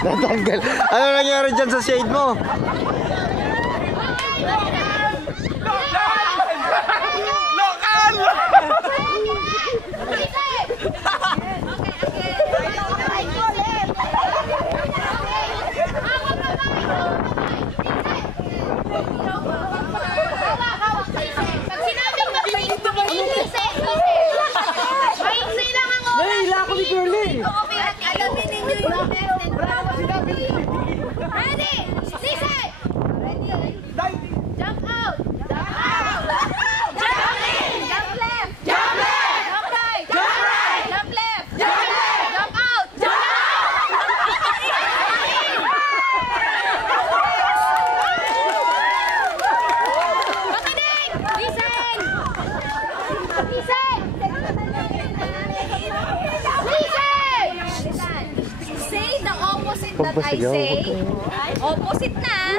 Natanggal. Ano nangyari dyan sa shade mo? Lokal! That I say, opposite na.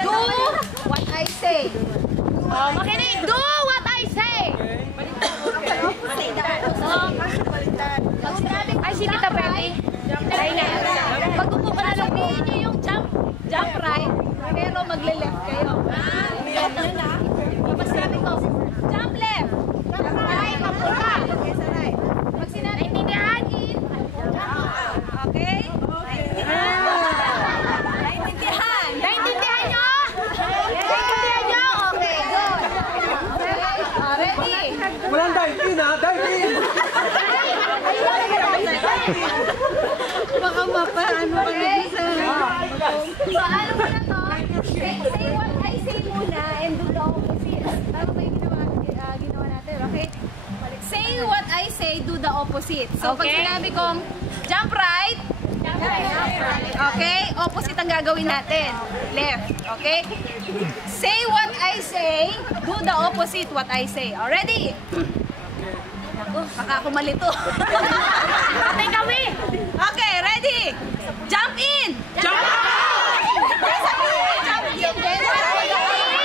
Do what I say. Makinig, do what I say. Ay, si Tita Pepe. Pag upo ka na lang, sabihin nyo yung jump right, pero magle-left kayo. Kapag sinabi ko, jump left, jump right, papunta. Pag sinabi, naintindihan in, okay? Naintindihan nyo? Naintindihan nyo? Okay, good. Ready? Walang dive in ha, dive in! Baka mapaano ka na sa... So, ano mo na to? Say what I say muna and do the opposite. Tama ba yung ginawa natin, okay? Say what I say, do the opposite. So, pag sinabi kong jump right, okay, opposite ang gagawin natin. Left, okay? Say what I say, do the opposite what I say. Already? Baka ako malito. Patay kami! Okay, ready? Jump in! Jump out! Jump in!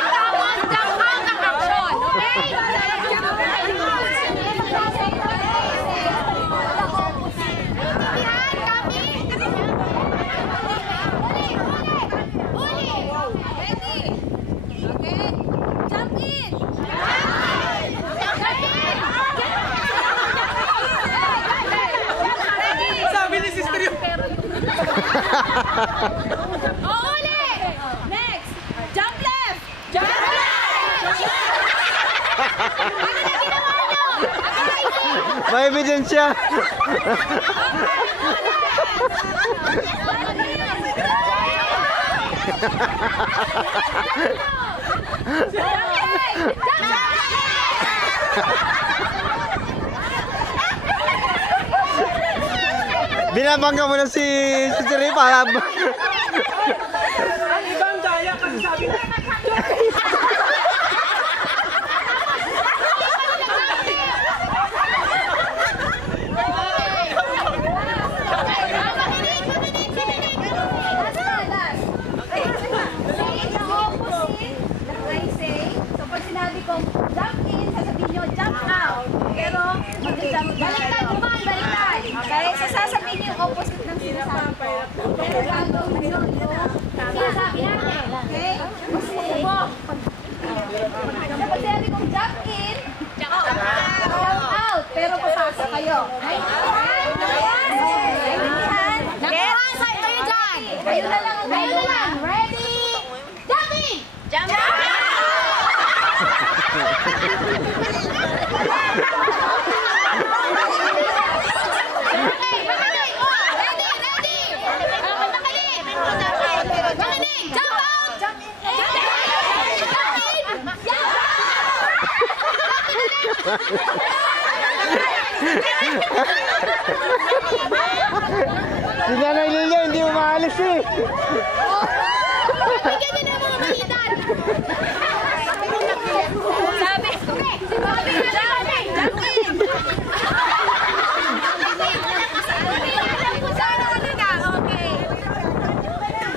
Tapos jump out ang action, okay? Uli! Next! Jump left! Jump left! Ano na ginawa nyo? May ebidensya! Binabangga mo na si Ripa. Ang ibang daya kasi sabi na... Jump in, sasabihin nyo, jump out. Pero, baliktad naman, baliktad. Okay? So, sasabihin nyo yung opposite ng sinasabi ko. Pero, gagawin nyo yung sinasabi natin. Okay? Kapag sinabi kong jump in, jump out. Pero, papasok kayo. Okay? Nakuha kayo dyan. Kayo na lang. Ready? Jump in! Jump out! Si Nanay Lilia hindi umaalis eh. Bigyan niyo na mga malitan. Sabi,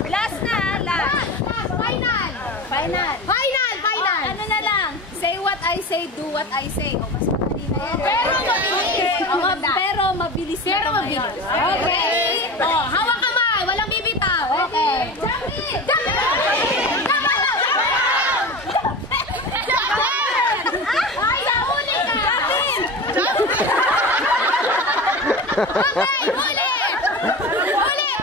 last na, last. Final. Ano na lang? Say what I say, do what I say. O, mas madali na yan. Pero mabilis. Okay. O, hawak kamay. Okay, ulit! Ulit!